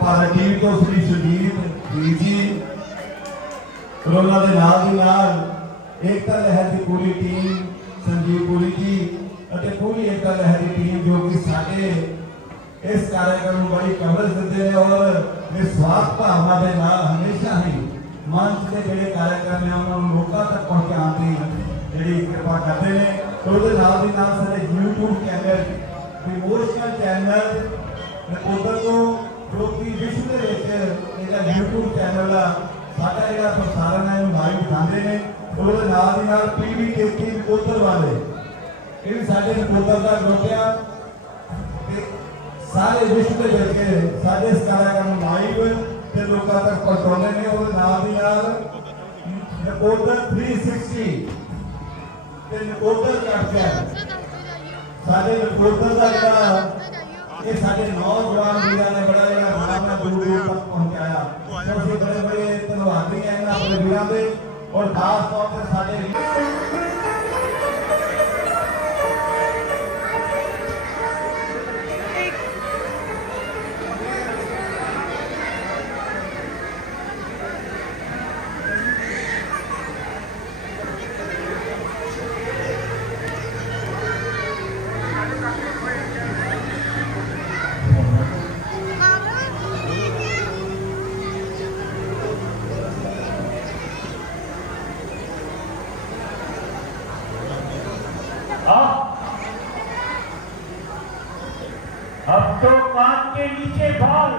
Bharat TV ਤੋਂ ਸ੍ਰੀ ਸੁਜੀਤ ਵੀਰ ਜੀ ਉਹਨਾਂ ਦੇ ਨਾਲ ਦੀ ਨਾਲ ਏਕਤਾ ਲਹਿਰ ਦੀ ਪੂਰੀ ਟੀਮ ਸੰਜੀਵ ਪੁਰੀ ਜੀ ਅਤੇ ਪੂਰੀ ਏਕਤਾ ਲਹਿਰ ਦੀ ਟੀਮ ਜੋ ਕਿ ਸਾਡੇ ਇਸ ਕਾਰਜਕ੍ਰਮ ਨੂੰ ਬੜੀ ਕਵਰੇਜ ਦਿੰਦੇ ਨੇ ਔਰ ਨਿਸਵਾਰਥ ਭਾਵਨਾ ਦੇ ਨਾਲ ਹਮੇਸ਼ਾ ਹੀ ਮੰਚ ਦੇ ਜਿਹੜੇ ਕਾਰਜਕ੍ਰਮ ਨੇ ਉਹਨਾਂ ਨੂੰ ਲੋਕਾਂ ਤੱਕ ਪਹੁੰਚਾਉਣ ਦੀ ਜਿਹੜੀ ਕਿਰਪਾ ਕਰਦੇ ਨੇ। ਉਹਦੇ ਨਾਲ ਦੀ ਨਾਲ ਸਾਡੇ YouTube channel devotional channel Nakodar को जो कि विश्व के एक यूट्यूब चैनल साडा जिहड़ा प्रसारण है लाइव दिखाते हैं और नाल दी नाल टीवी देखी नकोदर वाले ये भी साडे नकोदर का ग्रुप है सारे विश्व के साडे इस कार्यक्रम लाइव ते लोकां तक पहुंचाउने ने और नाल दी नाल नकोदर 360 ते नकोदर कल्चर साडे नकोदर का जिहड़ा ये साडे नौजवान वीरां ने बड़ा जिहड़ा नाम है दूर दूर तक पहुंचाया तो असीं बड़े बड़े धन्नवादी हैं इन्हां अपने वीरां दे और खास तौर ते साडे अब तो कान के नीचे बाल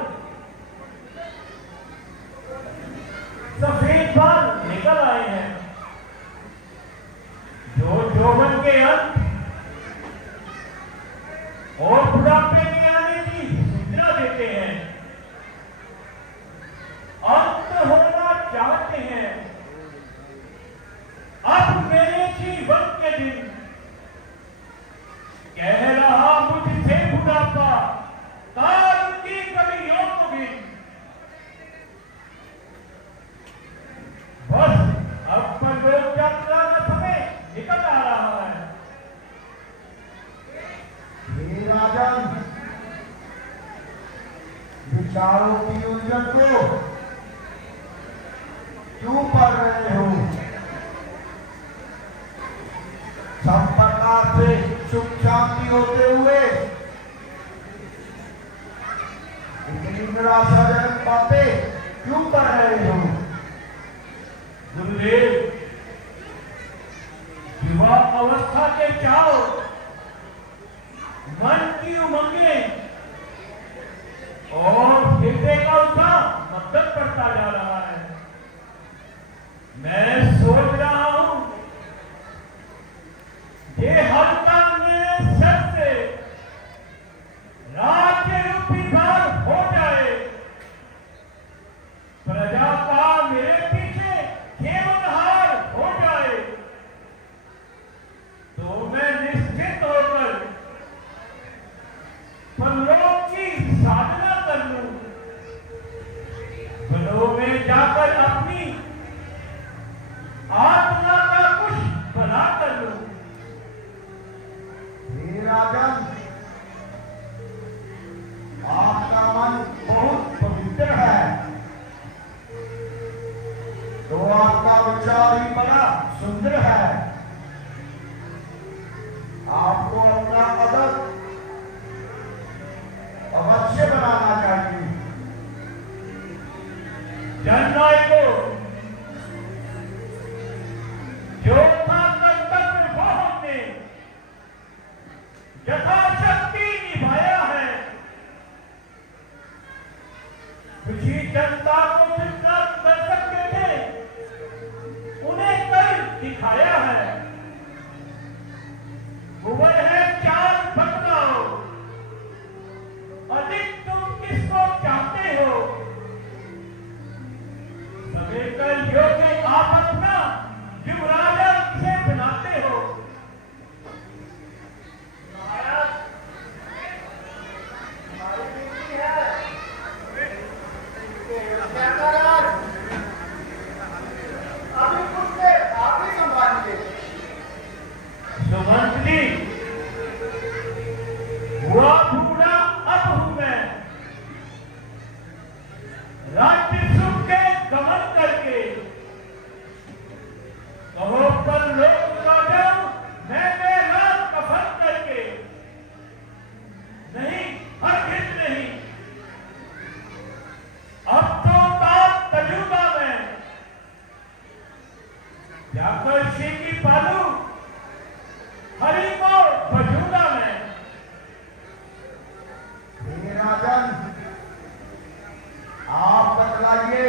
सफेद बाल निकल आए हैं जो यौवन के अंत और बुढ़ापे में आने की सूचना देते हैं। अंत होना चाहते हैं अब मेरे जीवन के दिन कह रहा मुझसे बुढ़ापा काल की कमियों को भी बस अब पर लोग यात्रा में समय निकल आ रहा है। हे राजन विचारों की उलझन को क्यों पढ़ रहे हो? सब प्रकार से सुख शांति होते हुए इतनी निराशाजनक बातें क्यों कर रहे हो? गुरुदेव युवा अवस्था के चाव मन की उमंगें और हृदय का उत्साह मदद करता जा रहा है। मैं सोच रहा हूं ये हल्का मेरे सर से राज्य रूपी भार हो जाए, प्रजा का मेरे पीछे केवलहार हो जाए तो मैं निश्चित होकर परलोक की साधना कर लूं, वनों में जाकर अपनी आत्मा का कुछ भला कर लूं। राजन आपका मन बहुत पवित्र है तो आपका विचार ही बड़ा सुंदर है। आपको अपना अदब अवश्य बनाना चाहिए। जननायकों जो था कर्तव्य वो हमने यथाशक्ति निभाया है। किसी जनता को जितना कर सकते थे उन्हें कर दिखाया है। भुवन है चार बदलाव, अधिक तुम किसको चाहते हो? समेकल योग्य आप अपना युवराजा किसे बनाते हो? सुमंत्री हुआ बूढ़ा अब हूं मैं, राज्य सुख के गमन करके कहो पर लोग राजा मैं राम कफन करके नहीं, हरगिज नहीं। अब तो बात तजुर्बा में जाकर शेखी पालू हरि को बजूदा में। हे राजन, आप बतलाइए,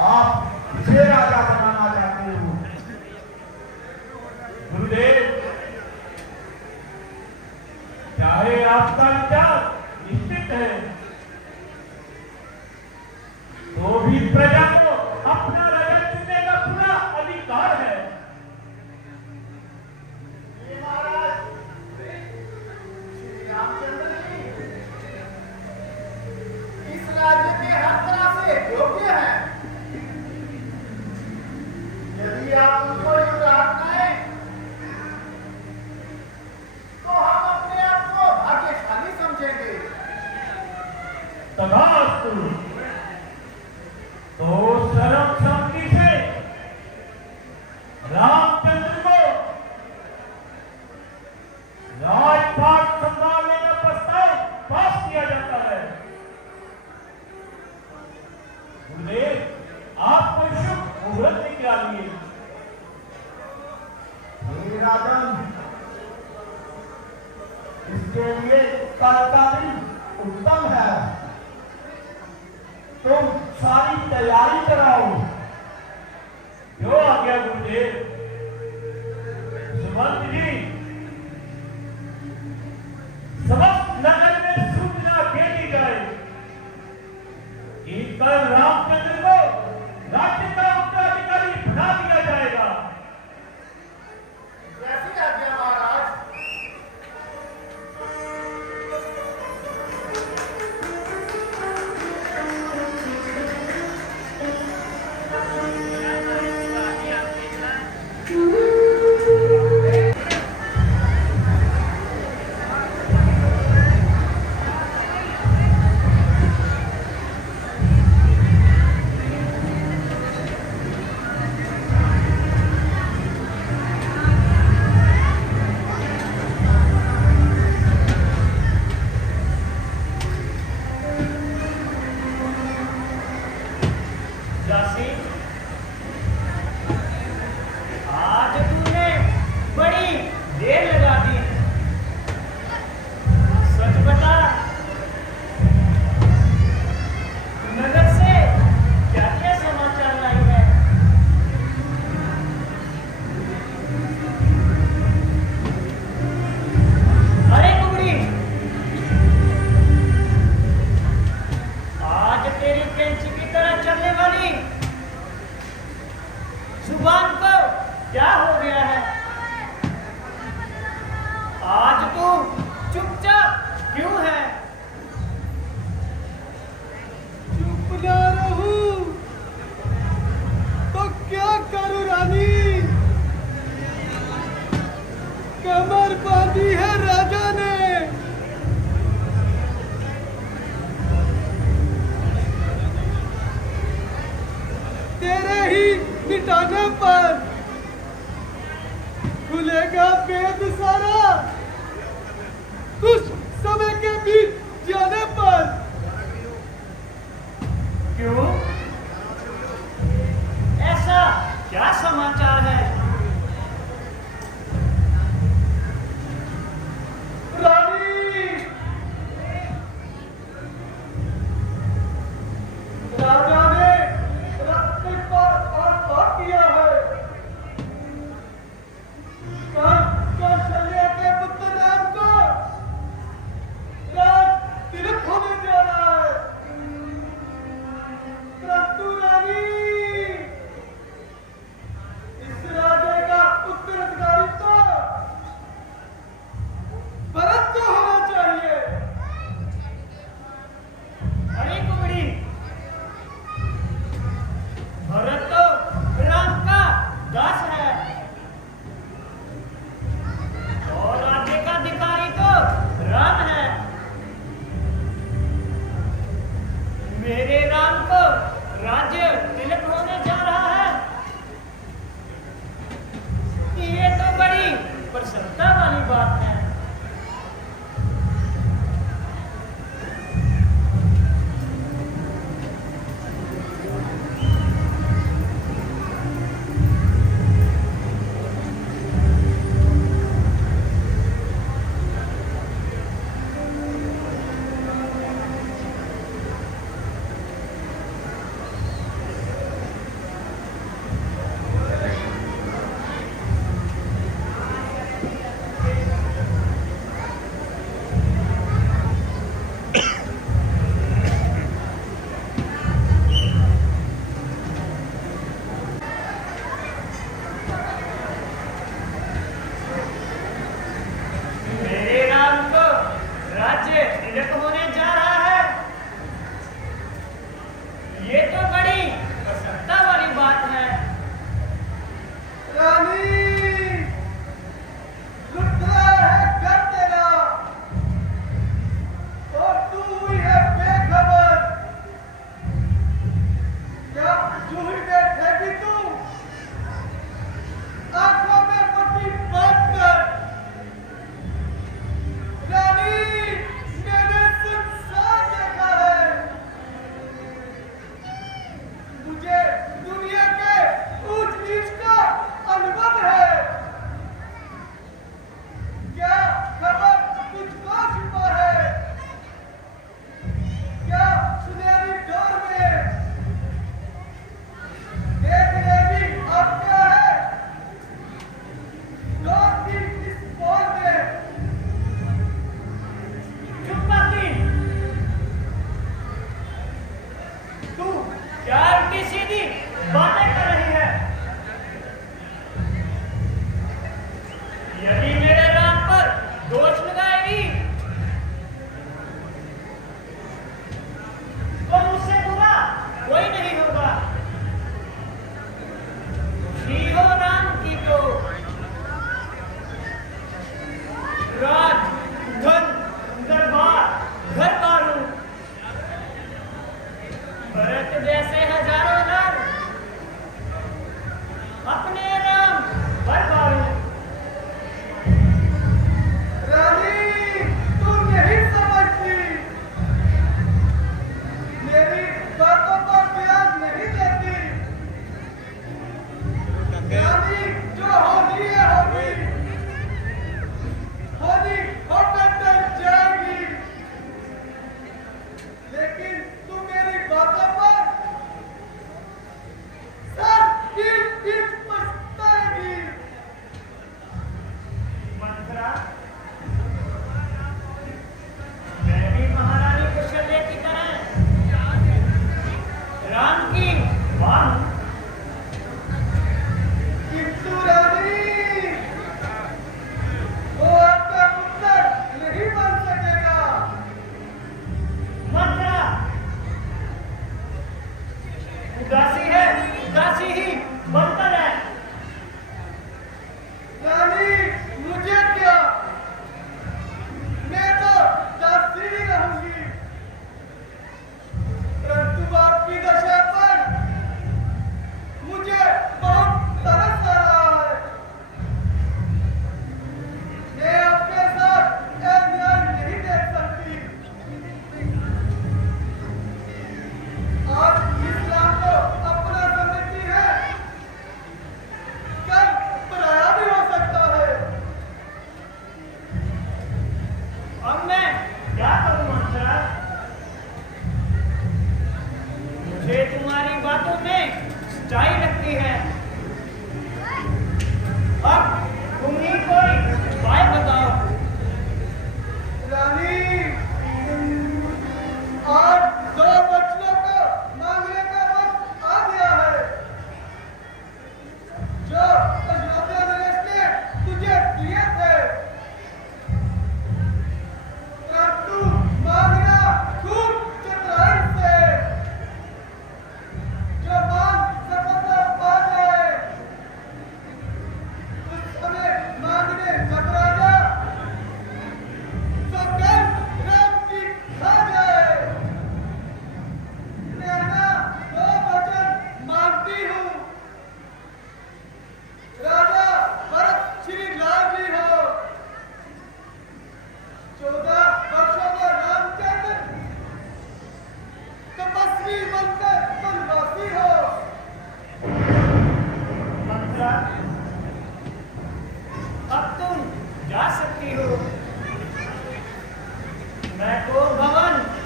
आप किसे राजा बनाना चाहते हो? गुरुदेव, चाहे आपका विचार निश्चित है तो भी प्रजा को अपना राजा चुनने का पूरा अधिकार है। महाराज श्री रामचंद्र जी इस राज्य के हर तरह से योग्य हैं। यदि आप उनको युवराज बनाएं तो हम अपने आप को भाग्यशाली समझेंगे। तथास्तु। तो सर्व सम्मति से रामचंद्र को राजपाट संभालने का प्रस्ताव पास किया जाता है। गुरुदेव, आप कोई शुभ मुहूर्त निकालिए। हे राजन, इसके लिए कल का दिन उत्तम है। तुम सारी तैयारी कराओ। जो आज्ञा गुरुदेव। सुमंत जी, समस्त नगर में सूचना दे दी जाए कि कल रामचंद्र को राज्य का उत्तराधिकारी बना दिया जाएगा। जैसी आज्ञा महाराज। जासी, आज तूने बड़ी देर लगा दी। सच बता, नगर से क्या क्या समाचार लाई है? अरे कुबड़ी, आज तेरी कैंची की तरह चलने वाली जुबान को क्या हो गया है? आज तू चुपचाप क्यों है? चुप ना रहूं तो क्या करूं रानी? कमर बांधी है राजा ने। तेरे ही मिटाने पर खुलेगा वेद सारा। कुछ समय के बीच जाने पर क्यों? ऐसा क्या समाचार है? रानी, राजा ने रक्त पर आस्था किया है। कौशल्या के पुत्र राम को राज मेरे राम को राज्य तिलक होने जा रहा है। ये तो बड़ी प्रसन्नता वाली बात है। मेरे राम को राज्य तिलक होने जा रहा है। ये तो बड़ी प्रसन्नता वाली बात है। रानी लुट रहा है घर तेरा और तू हुई है बेखबर। क्या यूं ही बैठेगी तू आंखों में पट्टी बांध कर? रानी मैंने संसार देखा है। मुझे दुनिया के ऊंच नीच का अनुभव है। क्या खबर तुझको छुपा है? क्या सुनहरी डोर में देख लेगी अब क्या है? डोर की इस पोर में चुप बाकी। तू क्या उल्टी सीधी बातें कर रही है? यदि मेरे राम पर दोष लगाएगी तो मुझसे बुरा कोई नहीं होगा। खुशी हो राम की तो राज धन दरबार घर बारू भरत जैसे हजारों नर अपने राम पर बारू। रानी तू नहीं समझती। मेरी बातों पर ध्यान नहीं देती। रानी जो होनी है होगी, होनी होकर टल जाएगी। लेकिन तू मेरी बातों पर सर पीट पछताएगी। मंत्रा, मैं भी महारानी कौशल्या की तरह राम की मां हूं। किंतु रानी वो आपका पुत्र नहीं बन सकेगा। मंत्रा,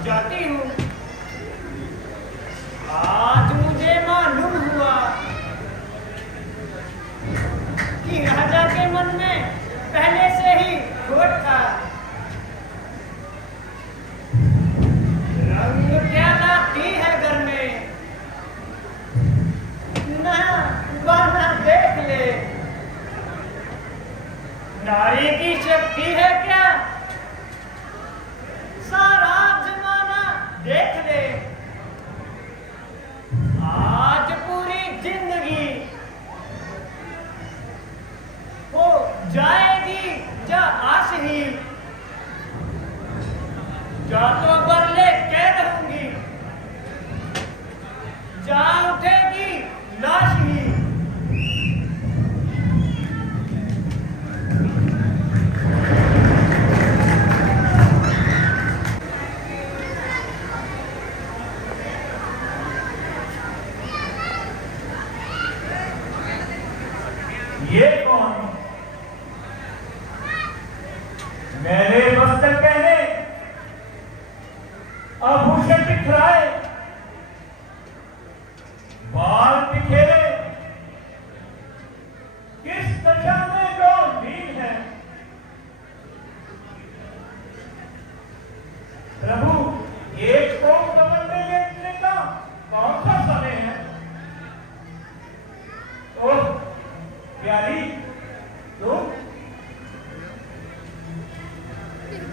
जाती हूँ। आज मुझे मालूम हुआ कि राजा के मन में पहले से ही खोट था। रंग क्या लाती है घर में, ना बना देख ले। नारी की शक्ति है क्या, सारा जमाना देख ले। आज पूरी जिंदगी हो जाएगी जा आश ही, जा तो बरले कह रहूंगी, जा उठेगी लाश ही। ये कौन? मेरे वस्त्र पहने, आभूषण बिखराए, बाल बिखेरे, किस दशा में जो लीन है। प्रभु, एक को कमर में लेटने का कौन सा समय है? ओह प्यारी, तुम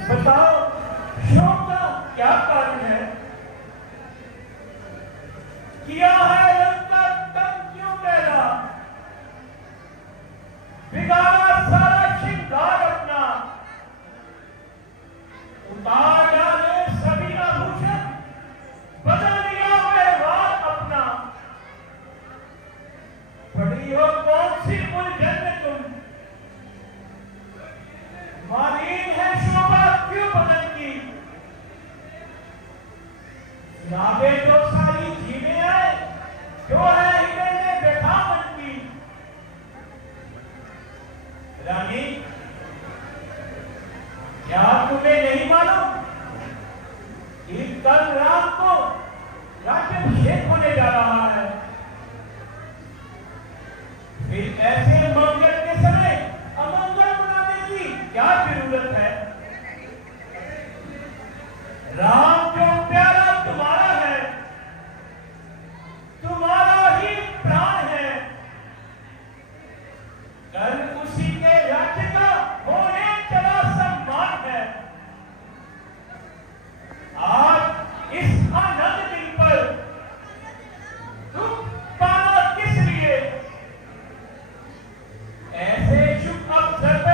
बताओ, शोक का क्या कारण है? किया है लंका तन क्यों पहला, बिगाड़ा सारा श्रृंगार अपना, उतार डाले सभी आभूषण, बदल लिया व्यवहार अपना। पड़ी हो कौन सी उलझन में तुम, मालीन है शोभा क्यों बदल की। नावे जो सारी जीवे आए, जो है हृदय में बैठा मन की। रानी, क्या तुम्हें नहीं मालूम कि कल रात को राज्याभिषेक होने जा रहा है। फिर ऐसे मंगल के समय अमंगल मनाने की क्या जरूरत है। राम जो प्यारा तुम्हारा है, तुम्हारा ही प्राण है, कल उसी के राज्य का होने चला सम्मान है। आज इस आनंद दिन पर तुम पाना किस लिए, ऐसे शुभ अवसर पर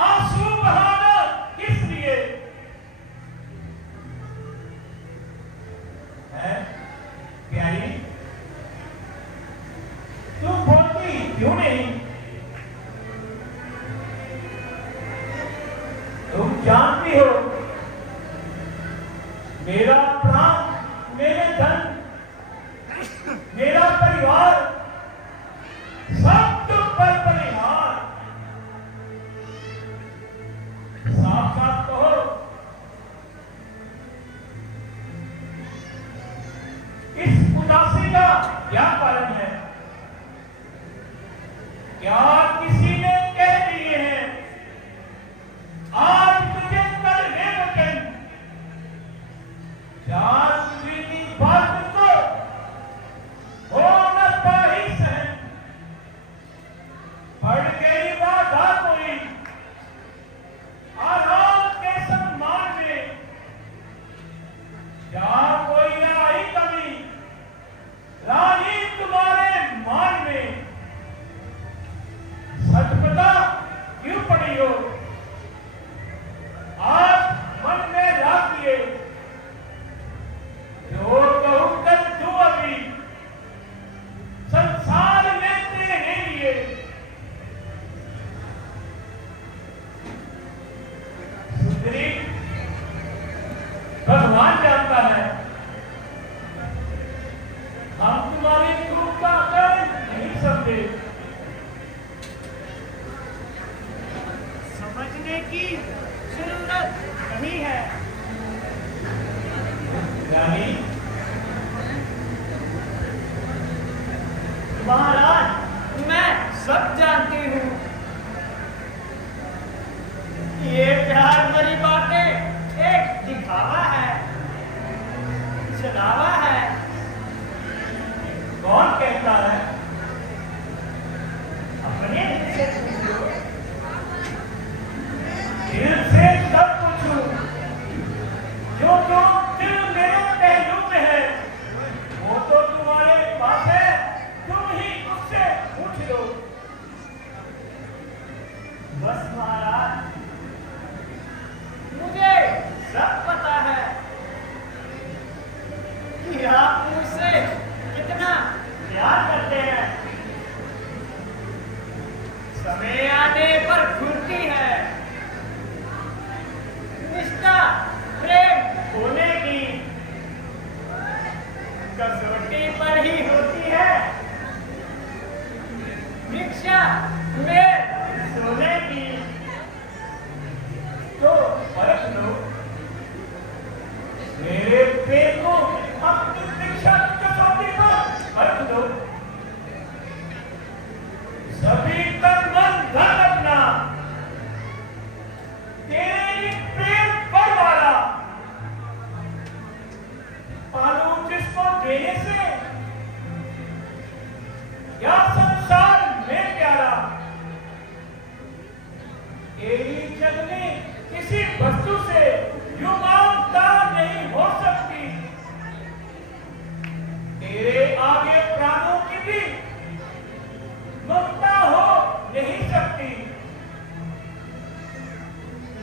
आंसू बहाना किस लिए है। प्यारी, तुम बोलती क्यों नहीं? तुम जानती हो मेरा प्राण, मेरे धन, मेरा परिवार सब तुम पर बलिहार। साफ साफ कहो, इस उदासी का क्या कारण है? क्या किसी ने कह दिए हैं आज तुझे कल है वचन, चार तुझे की बात को हो न पाही सहन। बढ़ गई बाधा कोई आराम के सम्मान में, क्या कोई आई कमी रानी तुम्हारे मान में। सच बता क्यों पड़ी हो, आज मन में राखिए, जो कहूं कर तू अभी संसार में तेरे लिए। सुंदरी, भगवान जानता है रानी, महाराज मैं सब जानती हूँ। ये प्यार भरी बातें एक दिखावा है, चलावा है। कौन कहता है? अपने दिल से सब पूछूं, जो दिल मेरे पहलू में है, वो तो तुम्हारे पास है, तुम ही उससे पूछ लो। बस महाराज, मुझे सब पता है कि आप मुझसे कितना प्यार करते हैं। समय आने पर खुलती है निष्ठा, प्रेम होने की कसौटी पर ही होती है भिक्षा में सोने की। तो परख लो मेरे प्रेम को, अपनी शिक्षा कसौटी पर परख लो। सभी तन मन धन अपना तेरे प्रेम पर वाला पालू जिसको देने से या संसार में प्यारा। तेरी जग में किसी वस्तु से यूं मानता नहीं हो सकती। तेरे आगे प्राणों की भी ममता हो नहीं सकती।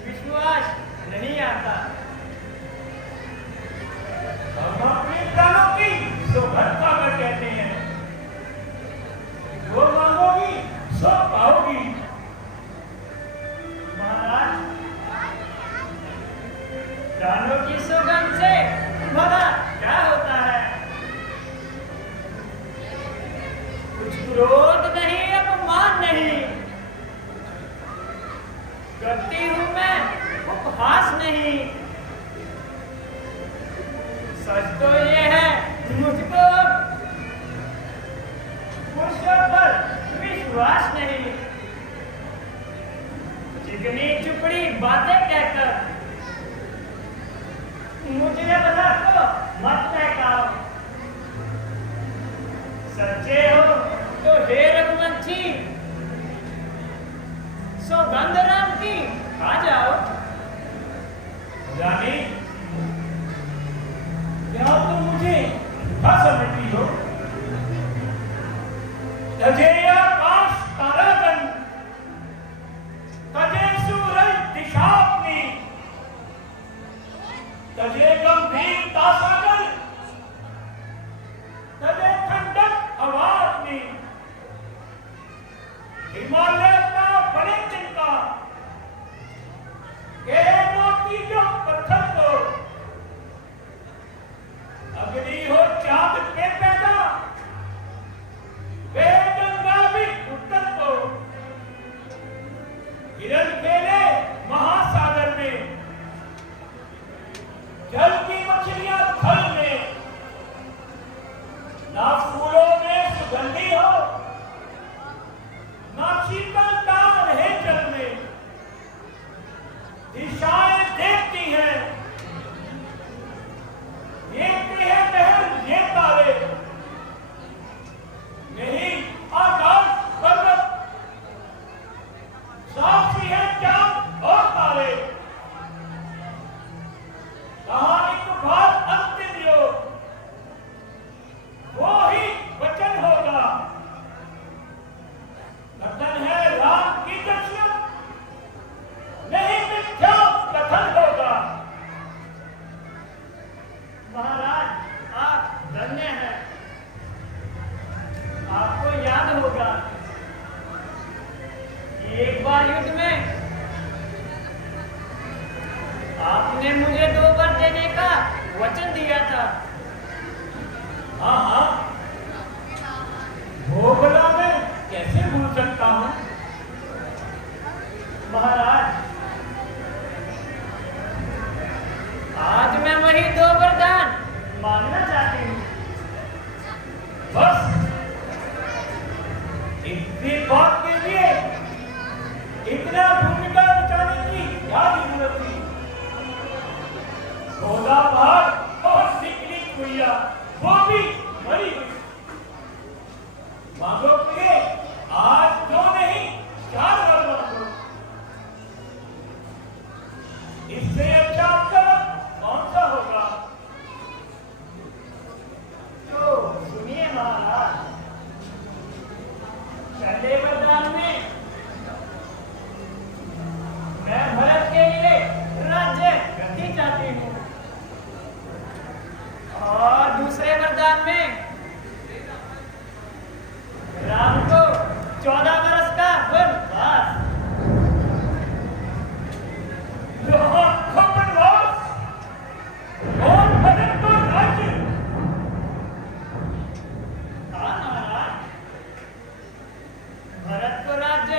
विश्वास नहीं आता। हम अपने प्राणों की सौगंध पाकर कहते हैं, जो मांगोगी सो पाओगी। महाराज, प्राणों की सौगंध से भला क्या होता है? कुछ क्रोध नहीं, अपमान नहीं करती हूं मैं, उपहास नहीं। सच तो ये है, मुझको पुरुषों पर विश्वास नहीं। चिकनी चुपड़ी बातें कहकर मुझे बता तो मत बहकाओ। सच्चे हो तो हे रघुवंशी, सौगंध राम की खा जाओ। रानी, क्या तुम मुझे धोखा समझती हो? तजे आकाश तारागण, तजे सूरज दिशा अपनी, तजे गंभीरता सागर, तजे ठंडक हवा अपनी। हिमालय का बड़े चिंता के मोती जो पत्थर को, अग्नि हो चांद के पैदा, वे गंगा भी उत्तर को, हिरण खेले महासागर में, जल की मछलियां थल में, ना फूलों में सुगंधी हो, ना शीतलता रहे जल में। दिशाएं देखती हैं, देखते हैं महल ये तारे, नहीं आकाश पर्वत, साक्षी है चांद और तारे। कहाँ एक बात अंतिम योग, वो ही वचन होगा। कथन है राम की दर्शन, नहीं मिथ्या कथन होगा। महाराज, आप धन्य हैं। आपको याद होगा कि एक बार युद्ध में आपने मुझे 2 वर देने का वचन दिया था। हाँ हाँ, वो भला मैं कैसे भूल सकता हूँ? महाराज, आज मैं वही 2 वरदान मांगना चाहती हूँ। बस इतनी बात के लिए इतना भूमिका बचाने की क्या जरूरत थी? सौदा बाहर और निकली कुइया, वो भी मरी हुई। मांगो के आज 2 नहीं 4 बार मांगो। इससे अच्छा अवसर कौन सा होगा? तो सुनिए महाराज, पहले वरदान में मैं भरत के लिए राज्य गति चाहती हूँ, और दूसरे वरदान में राम को 14 वर्ष का वनवास। राम को वनवास और भरत को राज्य। हाँ महाराज, भरत को राज्य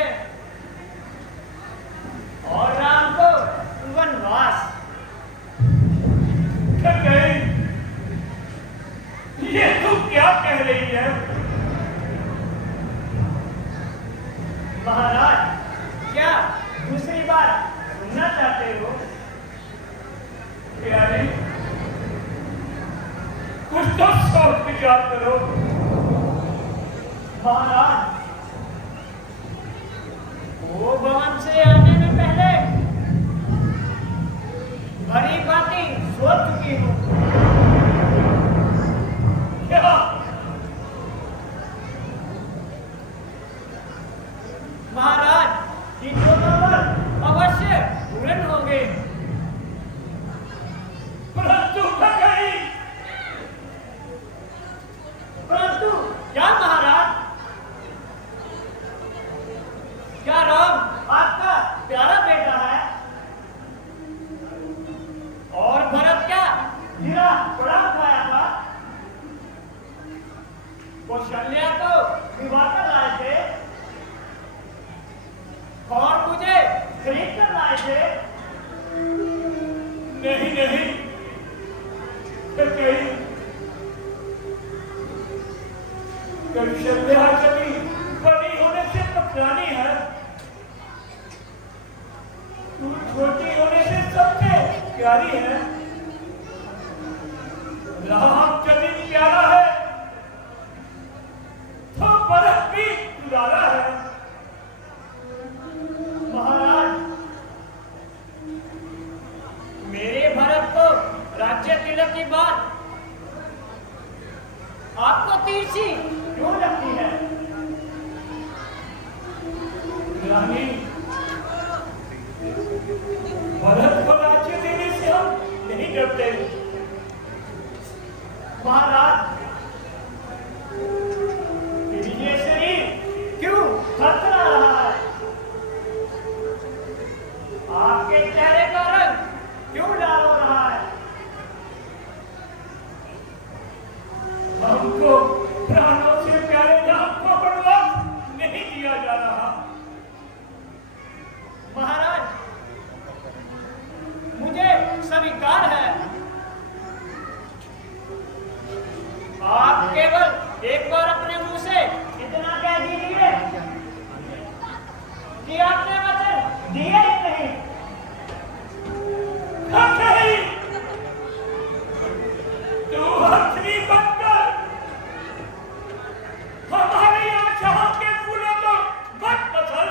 और राम को वनवास। ये तू क्या कह रही है? महाराज, क्या दूसरी बात सुनना चाहते हो? प्यारी, कुछ तो सोच विचार करो। महाराज, वो भवन से आने में पहले बड़ी बातें सोच चुकी हूँ। क्या? महाराज, इन दोनों वर्ष अवश्य पूर्ण होंगे। परंतु कहीं परंतु क्या महाराज? क्या राम आपका प्यारा बेटा है? और भरत क्या हीरा बड़ा उठाया था? कौशल्या को विवाह कर लाए थे और मुझे खरीद कर लाए थे। नहीं नहीं, कहीं कौशल्या चली बड़ी होने से पकड़ानी है। तू छोटी होने से सबसे प्यारी है। राम यदि प्यारा है तो भरत भी दुलारा है। महाराज, मेरे भरत को राज्य तिलक की बात आपको तिरछी क्यों लगती है? रानी, भरत को राज्य देने से हम नहीं डरते। महाराज, ये शरीर क्यों थरथरा रहा है? आपके चेहरे का रंग क्यों लाल हो रहा है? हमको प्राणों से प्यारे राम को वनवास नहीं दिया जा रहा। महाराज, मुझे स्वीकार है। आप केवल एक बार अपने मुंह से इतना कह दीजिए कि आपने वचन दिया ही नहीं। नहीं, तू हथनी बनकर हमारी आशाओं के फूलों को मत बदल।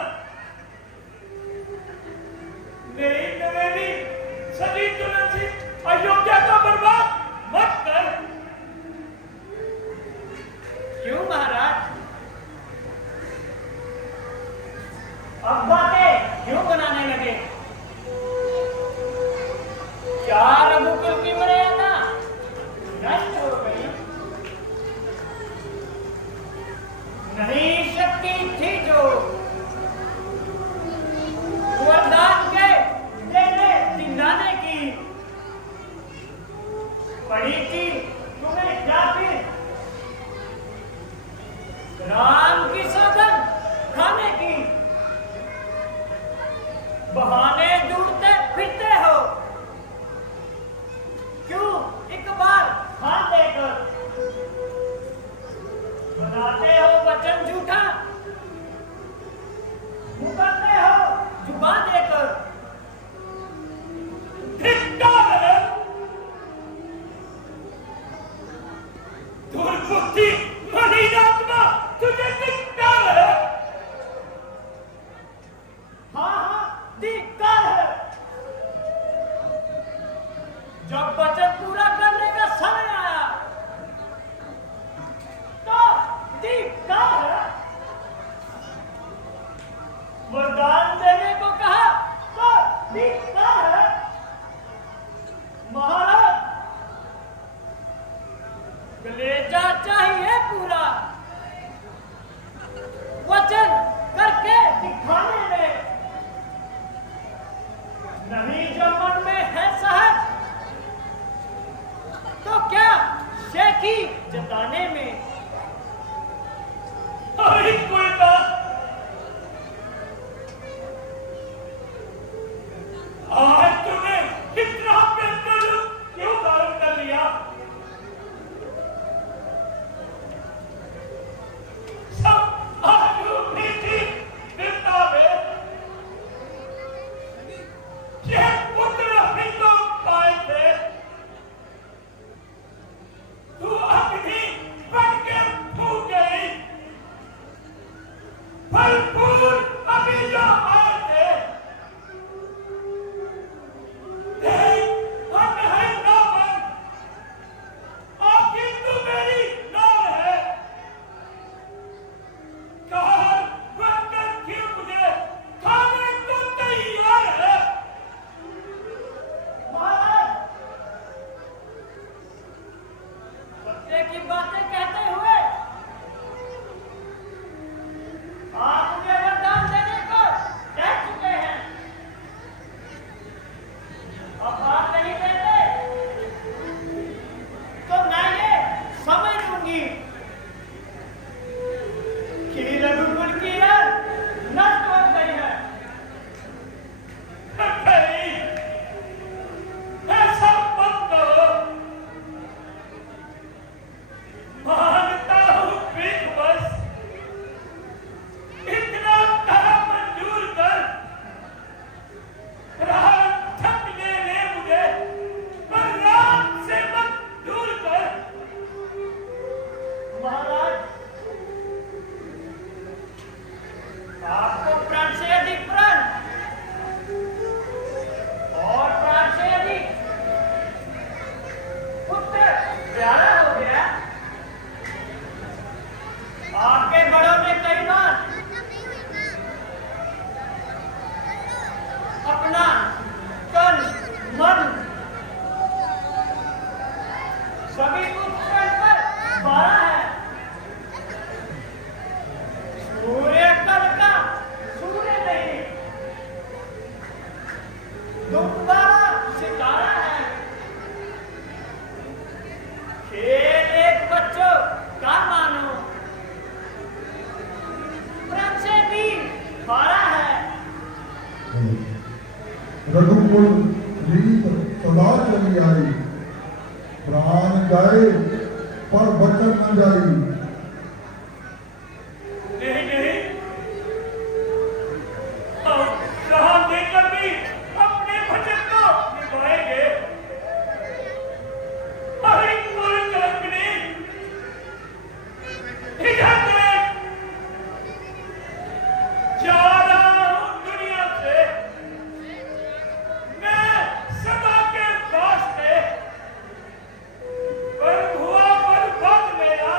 मेरी नवेली सदी तुलसी अयोध्या को बर्बाद मत कर। क्यों महाराज? अब बातें क्यों बनाने लगे? क्या रघुकुल की मर्यादा नष्ट हो गई? नहीं शक्ति थी जो वरदान के देने दिलाने की, पड़ी थी तुम्हें क्या फिर राम की सौगंध खाने की? बहाने ढूंढते फिरते हो, क्यों एक बार हाँ बुद्धि मलिन आत्मा तुझे धिक्कार है। हाँ, धिक्कार है। जब वचन पूरा करने का समय आया तो धिक्कार है। वरदान देने को कहा तो धिक्कार है। महाराज, कलेजा चाहिए पूरा, वचन करके दिखाने में, नहीं जो मन में है सहज तो क्या शेखी जताने में। अरे कोई बात, आज तूने इतना प्यार क्यों धारण कर लिया? सब आलू भी थी दिलता में, ये पुत्र भी तो पाए थे। तू अग्नि बन के फूक गई, फलफूल अभी जो आए थे। देख, हम है नौकर, आखिर तू मेरी नौर है। कहा बनकर क्यों मुझे खाने को तैयार है। महाराज, सत्य की बातें कहते हुए आप मुझे वरदान देने को कह चुके हैं। अब बात नहीं देते तो मैं ये समझ लूंगी कि रघुकुल की रात नष्ट हो गई है। नहीं, ऐसा मत करो। मानता हूँ विवश, इतना तरह मंजूर कर। रात थकने ले मुझे, पर रात से मत दूर कर। महाराज, आपको प्राण से अधिक प्राण और प्राण से अधिक पुत्र प्यारा हो गया। आपके बड़ों ने कई बार अपना तन मन सभी कुछ पर मारा है। सूर्य कल का सूर्य नहीं, दोबारा सितारा है। खेल एक बच्चों का मानो, प्राण से भी मारा है। रघुकुल रीत सदा चली आई, प्राण गए पर वचन न जाई। नहीं नहीं, हम प्राण देकर भी अपने वचन को निभाएंगे। अरे कुल कल्पनी, इधर देख, जा रहा हूँ दुनिया से मैं सदा के वास्ते, पर हुआ बर्बाद मेरा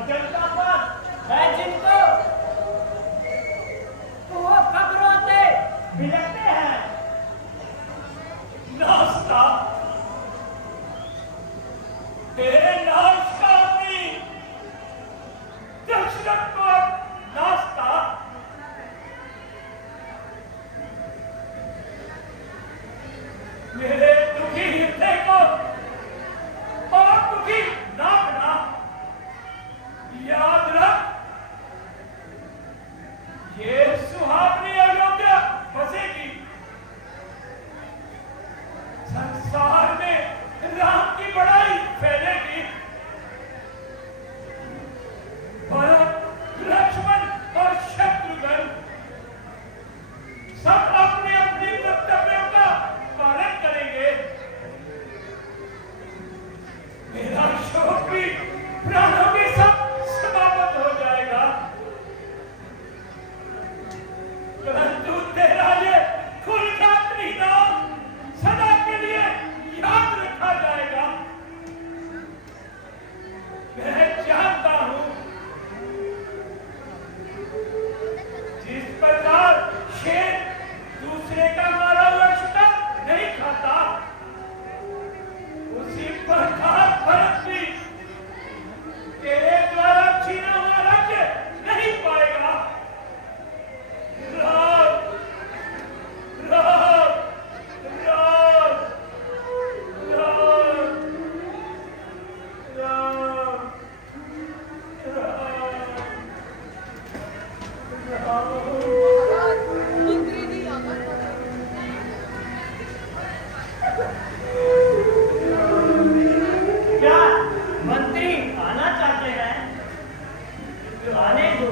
जनता पर है जिनको तो वो खबरों से बिलखते हैं। नाश्ता तेरे नाश्ता की दर्शक को नाश्ता मेरे दुखी हृदय को और दुखी ना बना। याद रख ये सुहावनी अयोध्या बसेगी। संसार में राम की बड़ाई फैलेगी। भरत, लक्ष्मण और शत्रुघ्न सब अपने अपने कर्तव्यों का पालन करेंगे। मेरा शोक भी प्राणों के साथ समाप्त हो जाएगा, परंतु तेरा ये कुलगात्री नाम सदा के लिए याद रखा जाएगा। मैं जानता हूं जिस प्रकार शेर दूसरे का मारा हुआ शिकार नहीं खाता, उसी प्रकार भरत भी तेरे द्वारा छीना हुआ राज्य नहीं पाएगा। राम राम राम राम राम राम मंत्री जी आवाज क्या मंत्री आना चाहते हैं तो आने दो।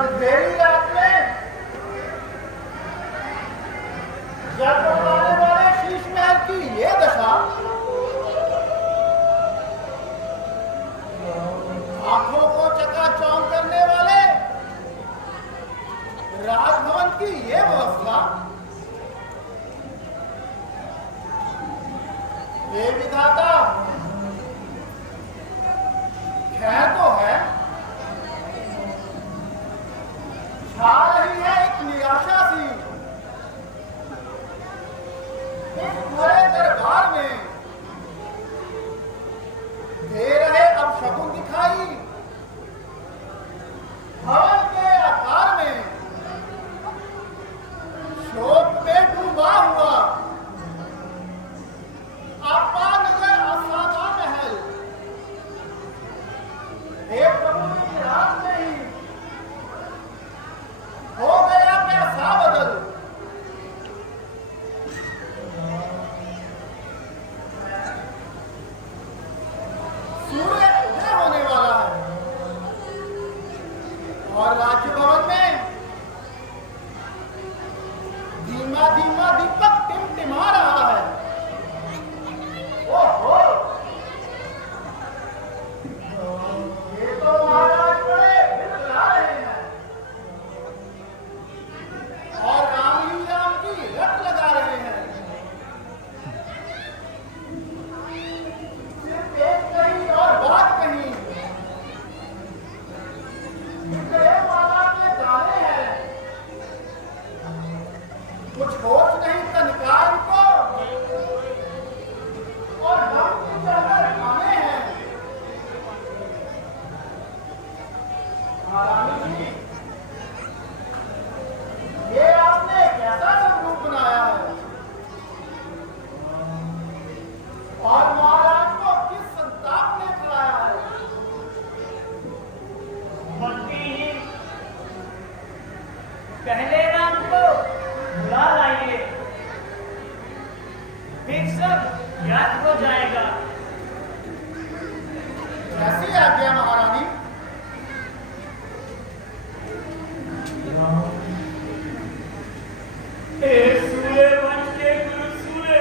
अंधेरी रात में जब बनाने वाले शीश महल की ये दशा, आंखों को चकाचौंध करने वाले राजभवन की ये व्यवस्था, ये विधाता खैर तो है, छा रही है एक निराशा सी इस पूरे दरबार में। दे रहे अब शकुन दिखाई भवन के आकार में, शोक में डूबा हुआ आपा नजर असादा महल, हे प्रभु की रात में ही हो गया कैसा बदल। सूर्य उदय होने वाला है और राजभवन में धीमा धीमा दीपक टिमटिमा रहा है। ओहो, ये तो महाराज बड़े बिलखा रहे हैं और राम ही राम की रट लगा रहे हैं। सिर्फ एक कहीं और बात कहीं, विजय माला के दाने हैं, कुछ होश नहीं तनकार को और हम की चादर खाने हैं। महारानी जी, ये आपने कैसा संरूप बनाया है और महाराज को किस संताप ने खिलाया है। मंत्री जी पहले राम को बुला लाइए, फिर सब याद हो जाएगा। कैसी आज्ञा महारानी। हे सूर्य वंश के गुरु सूर्य,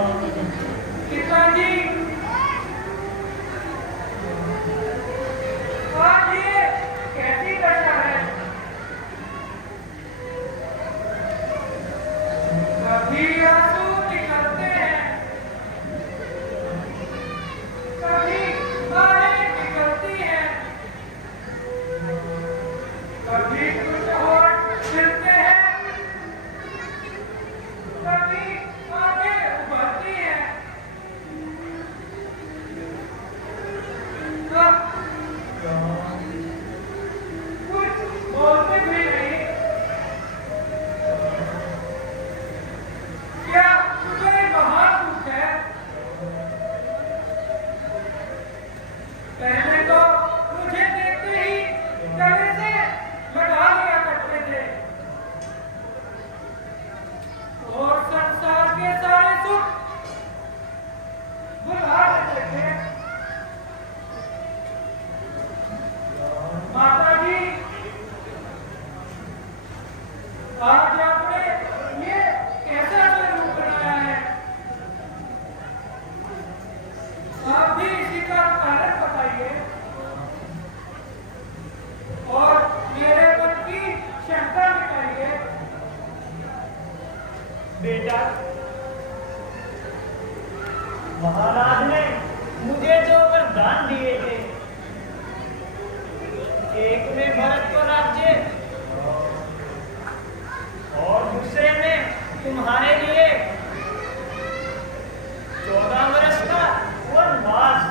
पिताजी, आज ये कैसी दशा है? कभी आंसू निकलते हैं, कभी बाहें निकलती हैं, कभी कुछ और खिलते हैं, कभी आंखें उभरती हैं। कुछ बोलते भी नहीं। क्या कोई महान दुख है? पहले तो मुझे देखते ही गले से लगा लिया करते थे और संसार के सारे सुख भुला देते थे। माता जी, आज आपने ये कैसा स्वरूप बनाया है? आप भी इसी का कारण बताइए और मेरे मन की शंका मिटाइए। बेटा, महाराज ने मुझे जो वरदान दिए थे, एक में भरत को राज्य और दूसरे में तुम्हारे लिए 14 वर्ष का वनवास।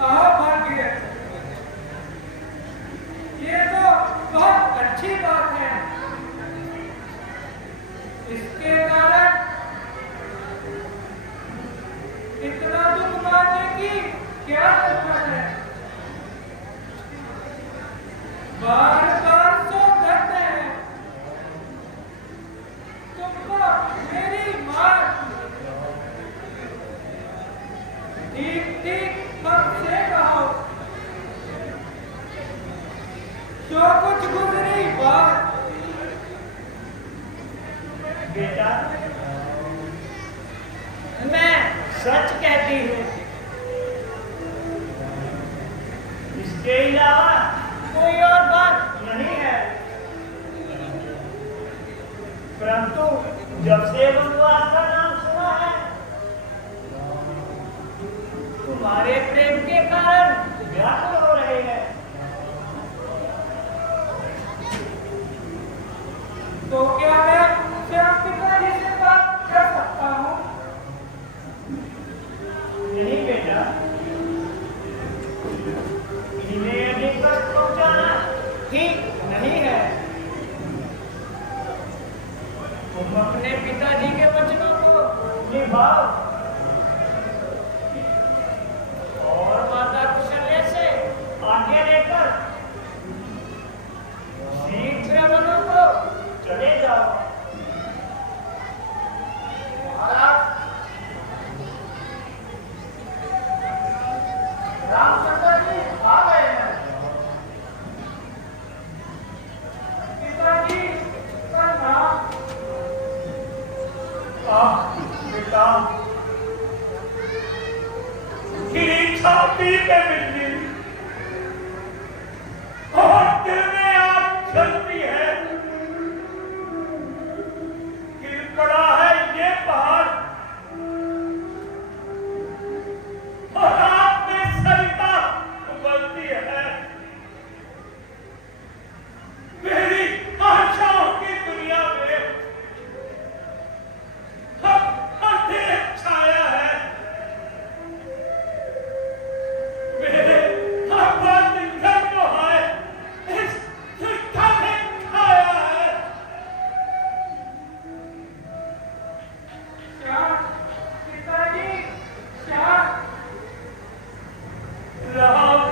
भाग्य, ये तो बहुत अच्छी बात है। इसके कारण इतना दुख मानने की क्या जरूरत है? बार बार सो करते हैं तुमको मेरी मां ठीक ठीक हमसे कहो। जो कुछ गुजरी बात। बेटा, मैं सच कहती हूँ, इसके अलावा कोई और बात नहीं है। परंतु जब से वनवास का नाम सुना है, तुम्हारे प्रेम के कारण व्याकुल हो रहे हैं। तो क्या मैं स्वयं पिताजी से बात कर सकता हूँ? नहीं बेटा, इन्हें अधिक कष्ट पहुंचाना ठीक नहीं है। तुम अपने पिताजी के वचनों को निभाओ और माता कुशल्या से आज्ञा लेकर शीघ्र वनों को चले जाओ। महाराज, रामचंद्र जी आ गए हैं। पिताजी का नाम। बेटा, तेरी छाती पे मिली और दिल में आग जलती है। गिर पड़ा है ये पहाड़ और आप में सरिता उबलती है। मेरी आशाओं की दुनिया में अंधेर छाया है। मेरे भगवान निधन को है इस दुष्टा ने खाया है। शांत पिताजी, शांत। राम,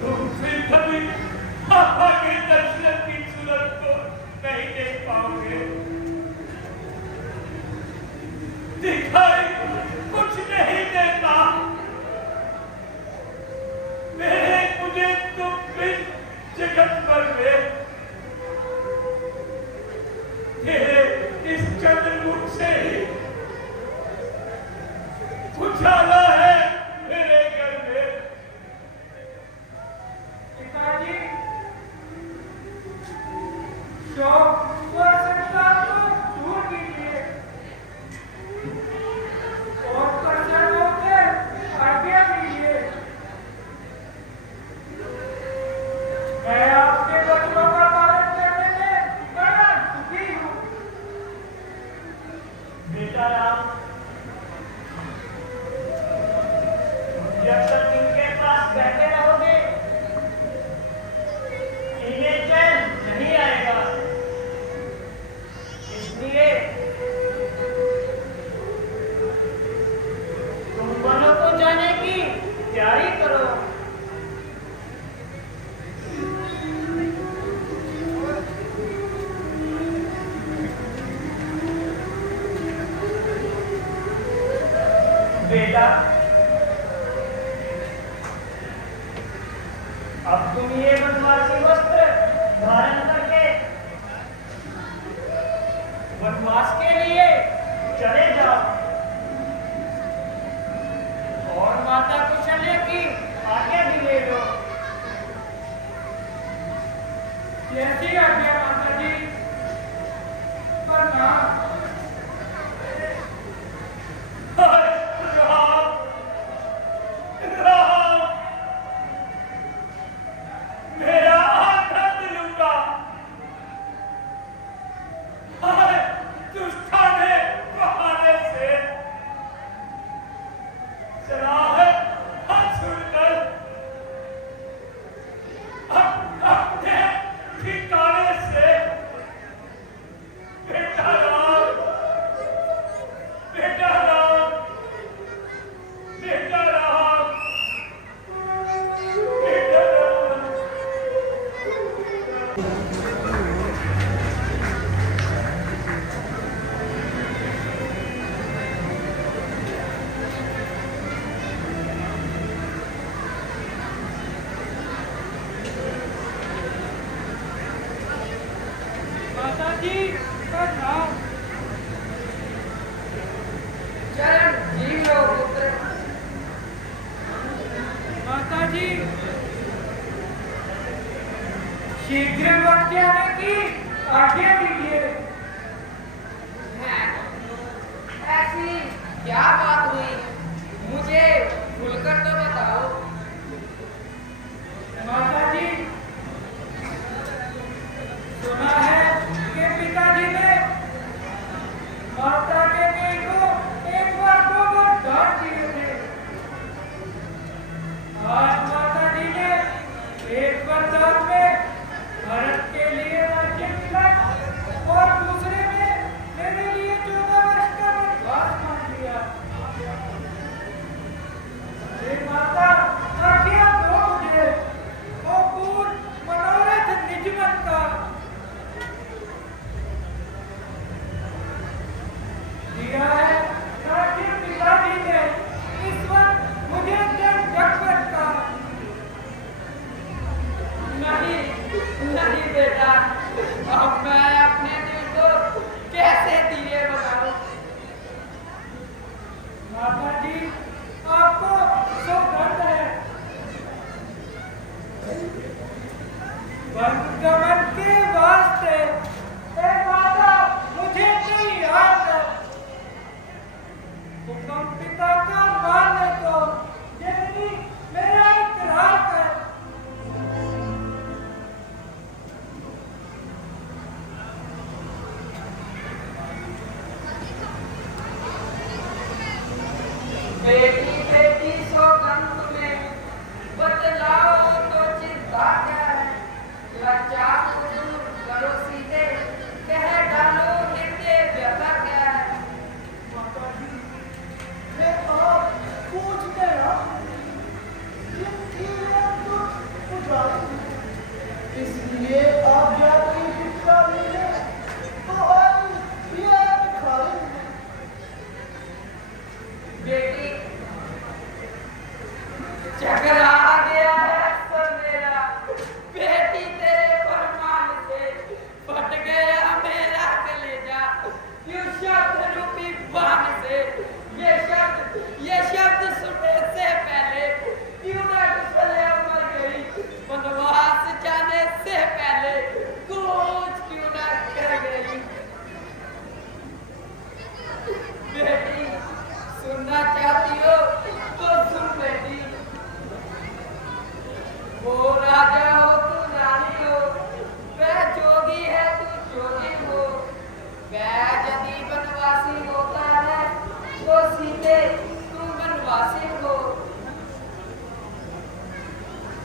तुम फिर कभी पापा के दर्शन की सूरत को नहीं देख पाओगे। दिखाई कुछ नहीं देता। मुझे तुम भी जगत भर में तेरे इस चंद्रमुख से उछाला है मेरे घर में। पिताजी, शौक और संसार को दूर कीजिए और प्रसन्न होकर आज्ञा दीजिए। मैं आपके वचनों का पालन करने में बड़ा सुखी हूँ। बेटा राम, जब तक इनके पास बैठे रहोगे इन्हें चैन नहीं आएगा। इसलिए तुम वनों को जाने की तैयारी करो। बेटा, अब तुम ये वनवासी वस्त्र धारण करके वनवास के लिए चले जाओ और माता कुशल्या की आज्ञा भी ले लो। जैसी आज्ञा माता जी। प्रणाम। राम, राम, मेरा आनंद लूटा। हाय, दुष्टा ने बहाने से चला है हंसुरकर अपने ठिकाने से। बेटा राम, बेटा राम, बेटा राम, बेटा राम। माता जी, प्रणाम। चरण जीव लो पुत्र। माता जी, शीघ्र लौट जाने की आज्ञा दीजिए। हैं, ऐसी क्या बात हुई, मुझे खुलकर तो बताओ। माता जी, सुना है कि पिताजी ने माता के मेल को एक बार दो बार डांट दिए थे। आज माता जी ने एक वरदान में भारत के लिए राज्य मिला और दूसरे में मेरे लिए 14 वर्ष का वनवास मांग लिया। हे माता, आज्ञा दो मुझे वो पूर्ण मनोरथ निज मन का। दिया है राज्य पिताजी ने इस वक्त मुझे जन जगत का। नहीं, नहीं बेटा, अब मैं अपने दिल को कैसे दिए बनाऊं। माता जी, आपको सौगंध है। वनगमन के वास्ते ए माता मुझे नहीं याद है। हुक्म पिता का माने तो जननी मेरा इकरार कर। बेटी बेटी सौगंध तुम्हें बतलाओ तो चिंता क्या है। लज्जा को दूर करो सीधे, कह डालो हृदय व्यथा क्या है। माता जी, मैं आप पूछते रहा इसलिए आप जाती शिक्षा मिले तो आज ये खा लेंगे। बेटी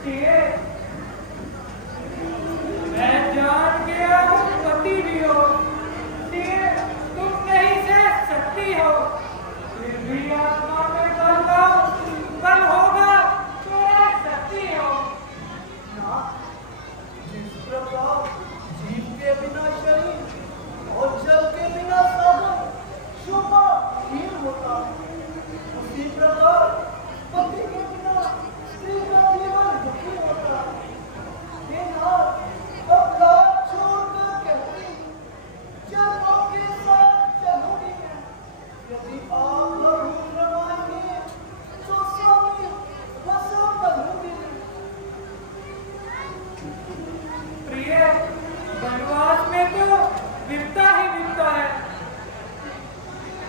प्रिय, मैं जान गया हूँ पति भी हो, प्रिय, तुम नहीं से सकती हो, फिर भी आत्मा में बल होगा तो रह सकती हो। ना, जिस प्रकार जीव के बिना शरीर और जल के बिना सागर शोभा हीन होता है, उसी प्रकार पति के बिना स्त्री का जीवन दुखी होता है। हे नाथ, अब लाज छोड़कर कहती, जन्मों के साथ चलूंगी मैं। यदि आप लहू रवाएंगे तो स्वामी वसा बनूंगी। प्रिय, वनवास में तो विपदा ही विपदा है,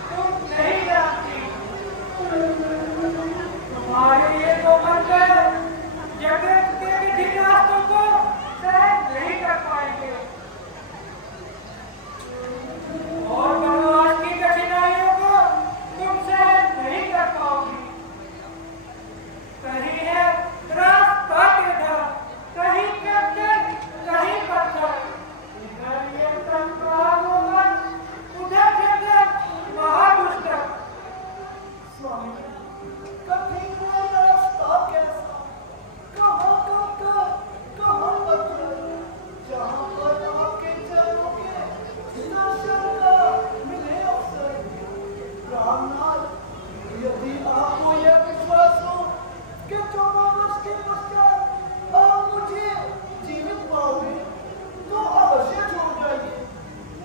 तुम नहीं जानती। तुम्हारे ये तो मंत्र जगत के विधिनाशों को सहन नहीं कर पाएंगे और वनवास की कठिनाइयों को तुम सहन नहीं कर पाओगी। कहीं है रास्ता टेढ़ा, कहीं कंकड़, कहीं पत्थर, इधर ये संक्रामण, उधर जंगल महादुष्ट। स्वामी, कठिन है रास्ता कैसा, कहाँ कंकड़, कहाँ पत्थर, जहाँ पर आपके चरणों के दर्शन का मिले अवसर। रामनाथ, यदि आपको यह विश्वास हो कि 14 वर्ष के पश्चात आप मुझे जीवित पाओगे, तो अवश्य छोड़ जाइए,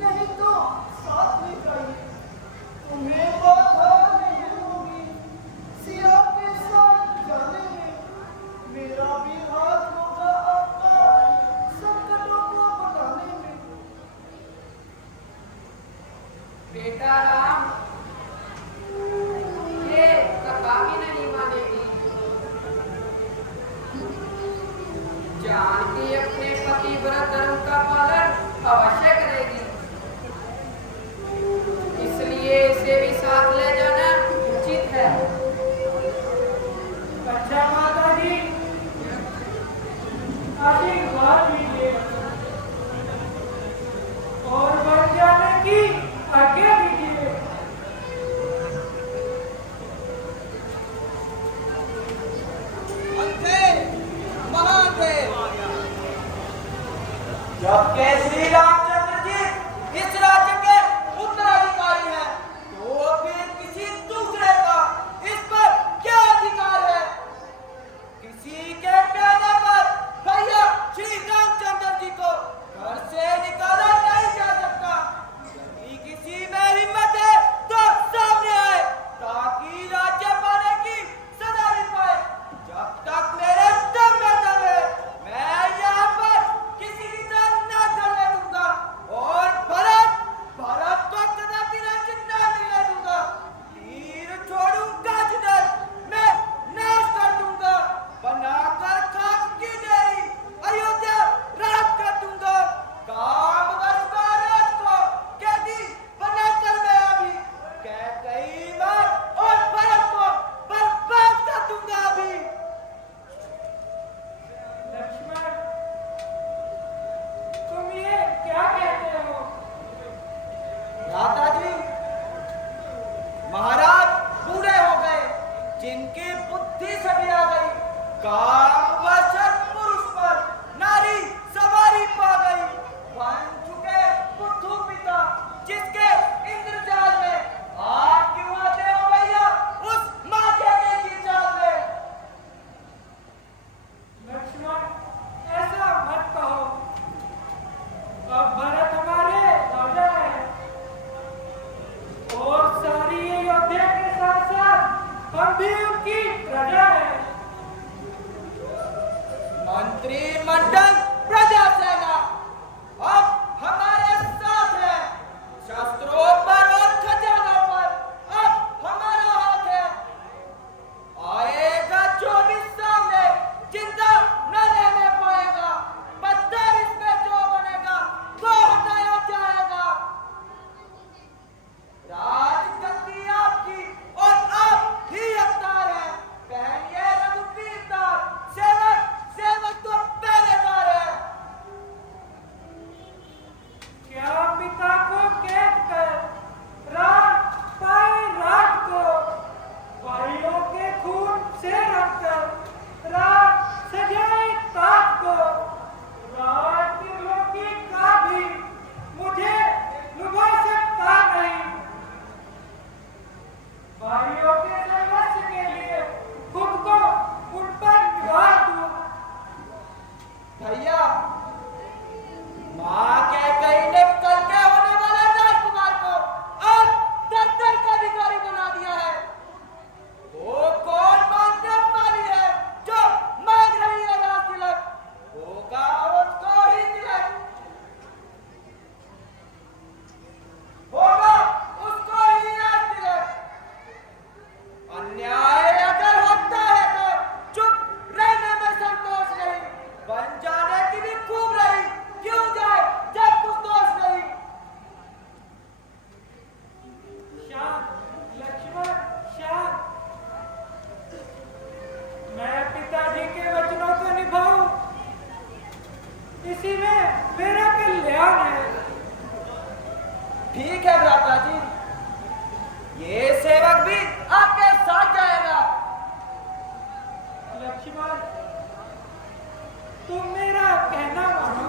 नहीं तो साथ ले जाइए। तुम्हें बाधा नहीं होगी सिया के साथ जाने में, मेरा भी हाथ होगा आपका संकटों को बताने में। बेटा राम, ये कभी नहीं मानेगी। जानकी अपने पतिव्रत धर्म का पालन अवश्य करेगी, इसलिए इसे भी साथ ले जाना उचित है। अच्छा माता जी, आशीर्वाद दीजिए और बढ़ जाने की आज्ञा दीजिए। जबकि श्री रामचंद्र जी इस राज्य के उत्तराधिकारी हैं, तो फिर किसी दूसरे का इस पर क्या अधिकार है? किसी के कहने पर भैया श्री रामचंद्र जी को घर से निकाला नहीं जा सकता। यदि किसी में हिम्मत है तो सामने आए, ताकि राज्य पाने की सजा मिल पाए। जब तक मेरे दम में दम है, मैं यहाँ पर किसी की तरह न चलने दूंगा और भरत को कदापि राज्य न मिलने दूंगा। तीर छोड़ूंगा जिधर, मैं नाश कर दूंगा, बनाकर खाक की डेरी अयोध्या राख कर दूंगा। काम बस महाराज को कैदी बनाकर मैं अभी कैकई और भरत को बर्बाद कर दूंगा अभी। लक्ष्मण, तुम ये क्या कहते हो? दादा जी, महाराज बूढ़े हो गए, जिनकी बुद्धि सभी आ गई, कामवश पुरुष पर नारी सवारी पा गई, बन चुके बुद्धू पिता, जिसके इंद्रजाल में आप क्यों आते हो भैया उस माँ की जाल में? लक्ष्मण, ऐसा मत कहो। अब भरत हमारे राजा है और सारी अयोध्या के साथ साथ हम भी उनकी प्रजा है। ठीक है भ्राता जी, ये सेवक भी आपके साथ जाएगा। लक्ष्मण, तुम मेरा कहना मानो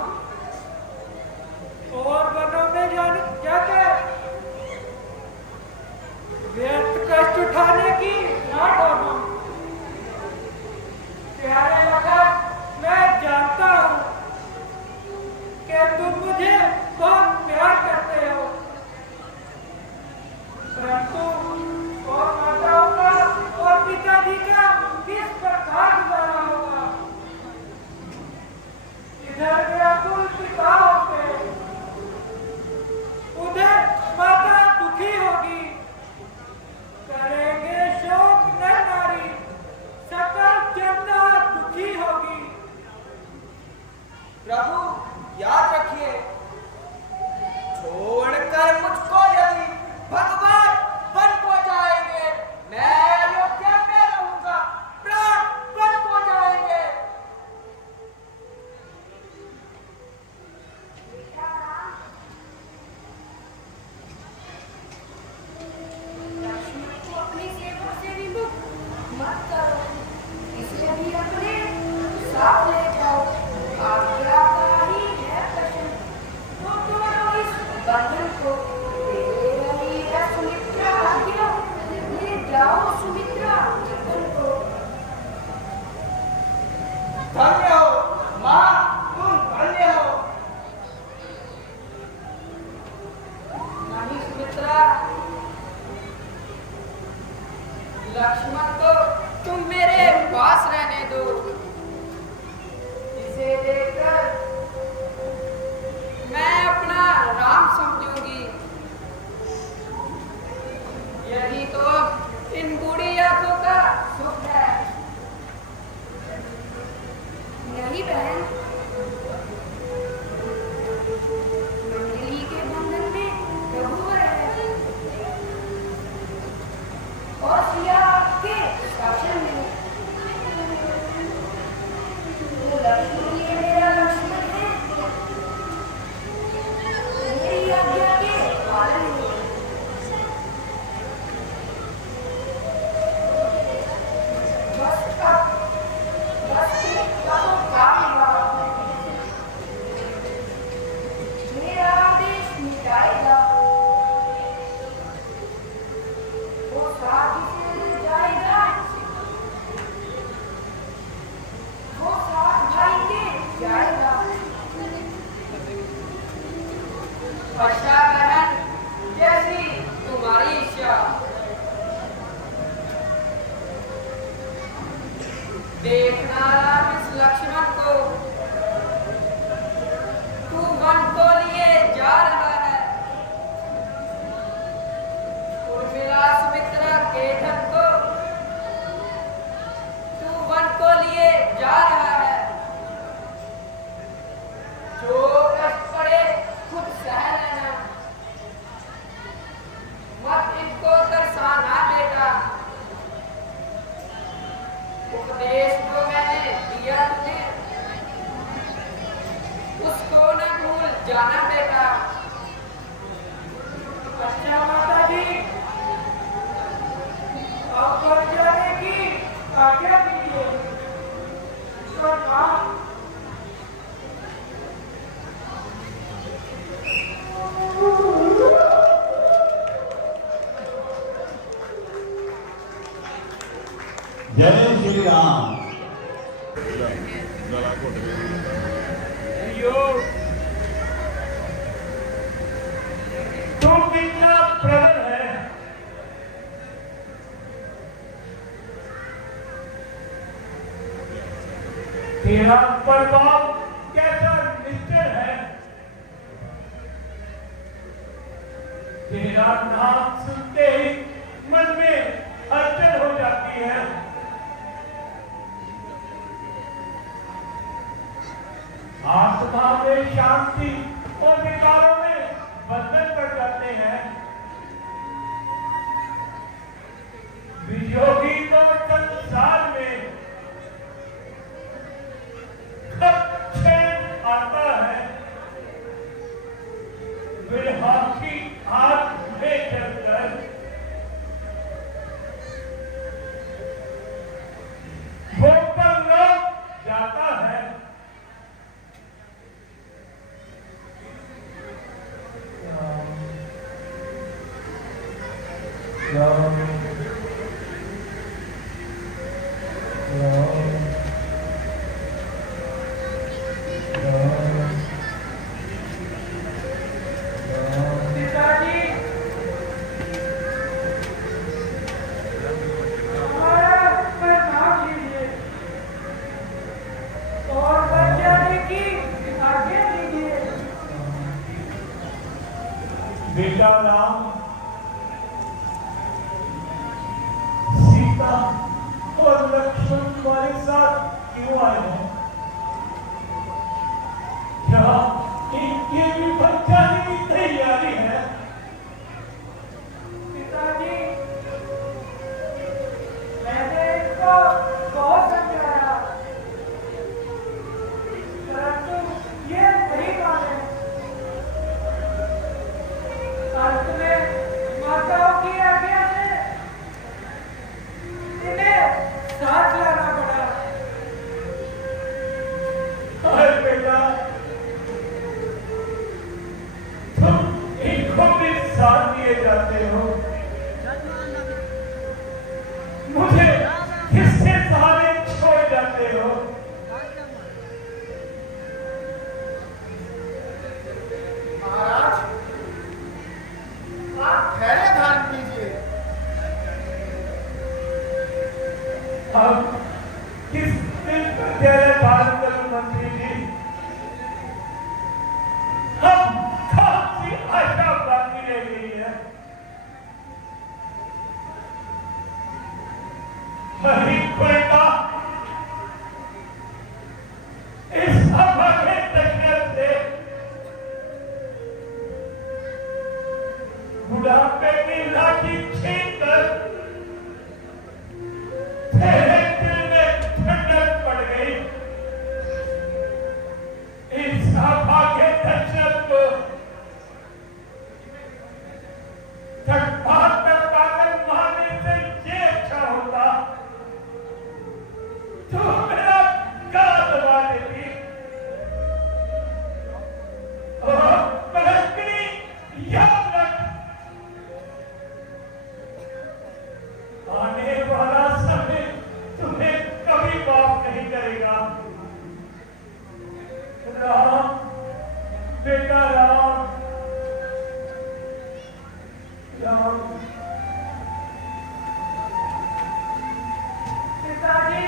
और वनों में जाने जाकर व्यर्थ कष्ट उठाने की ना ढूंढो। प्यारे भगत, मैं जानता हूँ कि तुम मुझे बहुत प्यार करते हो, परंतु और माताओं का और पिताजी का किस प्रकार गुजारा होगा। इधर व्याकुल पिता होते, उधर माता दुखी होगी, करेंगे शोक नर नारी, सकल जनता दुखी होगी। प्रभु याद रखिए, छोड़कर मुझको यदि भगवान वन को जाएंगे, मैं अयोध्या में रहूंगा, प्राण वन को जाएंगे। लक्ष्मण को अपनी सेवा से विमुख मत करो, इसे भी अपने साथ ले जाओ। आज्ञा का ही है प्रश्न, तो दोनों इस बंधन को सुमित्रा आज्ञा ले जाओ। सुमित्रा बंधन को धन्य हो माँ, तुम धन्य हो। नहीं सुमित्रा, लक्ष्मण को तुम मेरे पास रहने दो। इसे लेकर मैं अपना राम समझूंगी। यही तो इन बूढ़ी आंखों का सुख है। नहीं बहन, मंडली के बंधन में प्रभुवर है और सिया आपके शासन में। तो लक्ष्मण ये मेरा लक्ष्मण है, मेरी आज्ञा के पालन में। बस का तो काम हुआ। मेरा आदेश मिटाएगा, वो साथ ही से जाएगा, वो साथ भाई के जाएगा। अच्छा बहन, जैसी तुम्हारी इच्छा। देखना इस लक्ष्मण को, तू वन को लिए जा रहा है। उर्मिला सुमित्रा के धन को तू वन को लिए जा रहा है। जो कष्ट पड़े खुद सह लेना, मत इनको तरसाना बेटा। उपदेश तो मैंने दिया तुझे, उसको न भूल जाना बेटा। अच्छा माता जी, आप घर जाने की आज्ञा कीजिए। हाँ, जय श्री राम। योग तुम कितना प्रबल है, तेरा प्रभाव कैसा निश्चल है। तेरा नाम सुनते ही मन में हलचल हो जाती है। आत्मा में शांति और विकारों में बंधन पड़ जाते हैं। वियोगी को संसार में कब चैन आता है। विरह की पिताजी हमारा प्रणाम लीजिए और बन जाने की आज्ञा दीजिए। बेटा राम, सीता और लक्ष्मण तुम्हारे साथ क्यों आए हैं? क्या इनके भी बन जाने की तैयारी है? पिताजी मैंने इनको बहुत समझाया परंतु ये नहीं माने। अंत में माताओं की आज्ञा से इन्हें साथ लाना पड़ा। अरे बेटा, तुम इनको भी साथ लिए जाते हो, मुझे किसके सहारे छोड़ जाते हो? महाराज आप धैर्य धारण कीजिए। अब किस दिन तेरे भारत करूं मंत्री जी? हम कौन सी आशा बाकी रह गई है? हरी बेटा, इस सभा के दक्षिण से बुढ़ापे की लाठी छीनकर तेरे दिल में ठंडक पड़ गई। इस सभा के दर्शक को तटभाग में पागल मारने से ये अच्छा होता तो मेरा गला दबा देती। और पलटनी याद रख, आने वाला समय तुम्हें कभी माफ नहीं करेगा। राम, बेटा राम, राम। पिताजी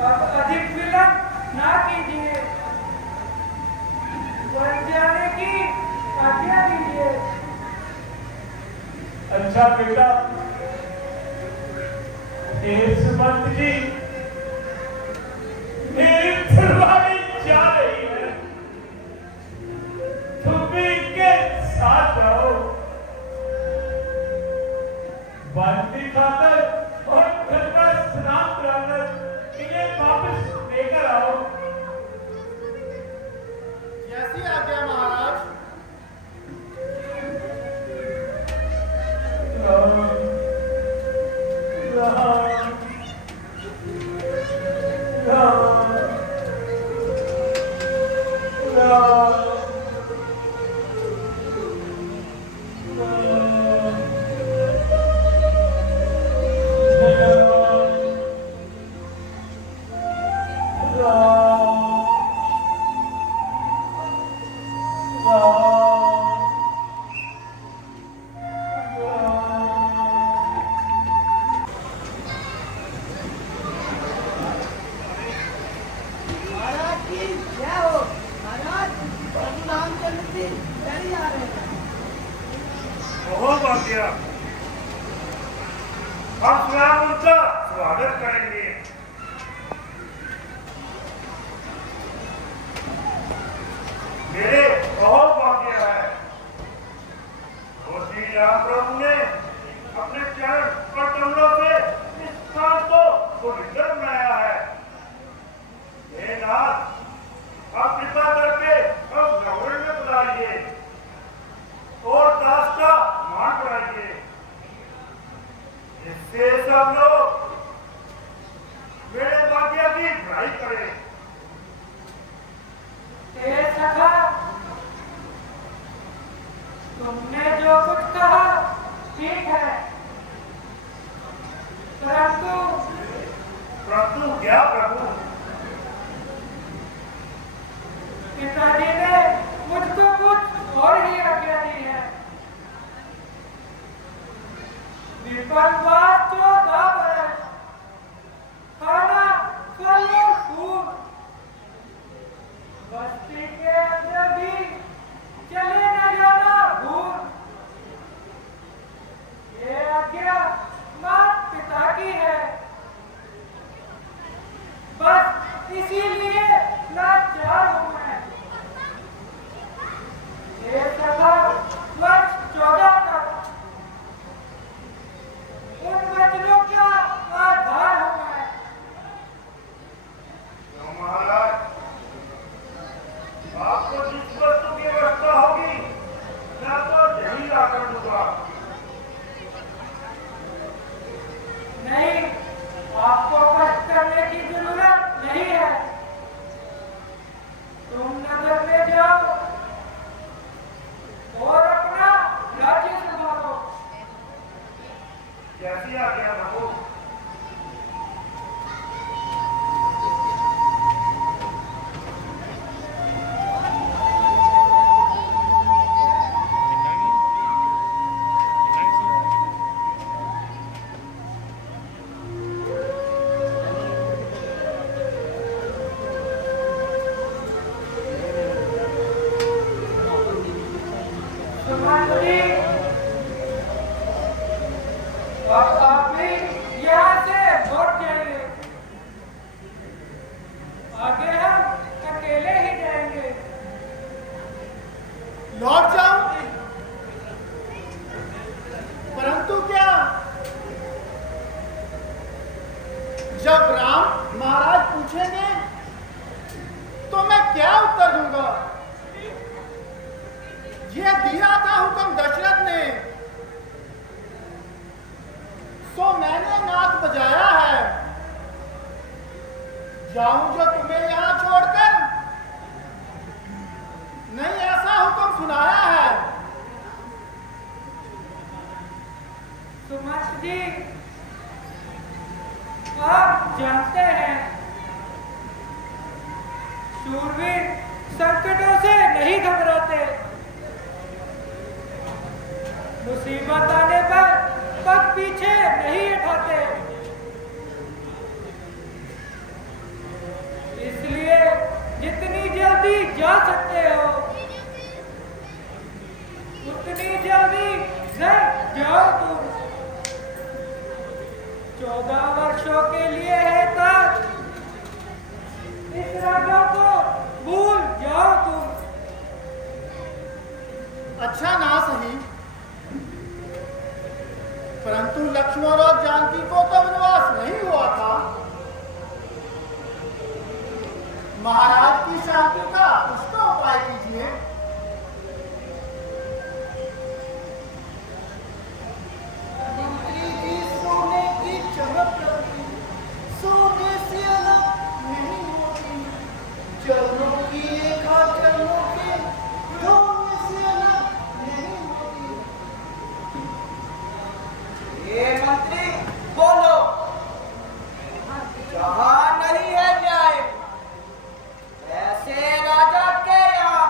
अब अधिक विलंब ना कीजिए, बन जाने की आज्ञा दीजिए। अच्छा बेटा, सुमंत जी, मेरी फुलवारी जा रही है, तुम भी इनके साथ जाओ। वन दिखाकर और घर का स्नान कराकर इन्हें वापस लेकर आओ। जैसी आज्ञा महाराज। राम, राम, राम, राम, महाराज की जय हो। महाराज प्रभु रामचंद्र जी चली आ रहे हैं। बहुत बढ़िया, हम स्वयं उनका स्वागत करेंगे। मेरे बहुत भाग्य है, वो श्री राम प्रभु ने अपने चरण और कमलों से इस स्थान को पवित्र बनाया है। हे नाथ, आप कृपा करके हम गौरव में बुलाइए और दास का मान बढ़ाइए, इससे सब लोग मेरे भाग्य की बड़ाई करें। हे सखा तुमने जो कुछ कहा ठीक है, परंतु क्या प्रभु? पिताजी ने मुझको कुछ और ही आज्ञा दी है। विपनवास 14 बरस, खाना फल और फूल, बस्ती के अंदर भी चले न जाना भूल। ये आज्ञा माता पिता की है, बस इसीलिए लाचार हूं मैं। ये सभा वर्ष 14 तक उन वचनों का आधार हूं मैं। तो महाराज, आपको जिस वस्तु की आवश्यकता होगी मैं तो यही लाकर दूंगा। नहीं, आपको कष्ट करने की जरूरत नहीं है। तुम नगर में जाओ और अपना राज्य संभालो। कैसी आज्ञा प्रभु? सुमंत्री, अब आप भी यहाँ से लौट जाइए। आगे हम अकेले ही जाएंगे। लौट जाऊं? परंतु क्या? जब राम महाराज पूछेंगे तो मैं क्या उत्तर दूंगा? यह दिया था हुक्म दशरथ ने, सो मैंने नाथ बजाया है। जाऊं जो तुम्हें यहां छोड़कर? नहीं, ऐसा हुक्म सुनाया है। सुमंत जी, आप जानते हैं शूरवीर संकटों से नहीं घबराते। मुसीबत आने पर पग पीछे नहीं उठाते। इसलिए जितनी जल्दी जा सकते हो उतनी जल्दी घर जाओ तुम। 14 वर्षों के लिए है तक, इस राजा को भूल जाओ तुम। अच्छा ना सही, परंतु लक्ष्मण और जानकी को तो वनवास नहीं हुआ था। महाराज की शांति का कुछ तो उपाय कीजिए। मंत्री की सोने की चमक लगती, सोने से अलग नहीं होती। चरणों की रेखा चरणों के धोने से अलग नहीं होती। ये मंत्री बोलो, जहां नहीं है न्याय, ऐसे राजा के यहाँ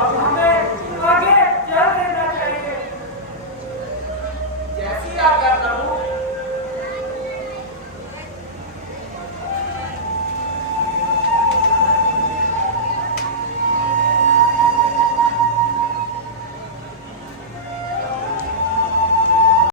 अब हमें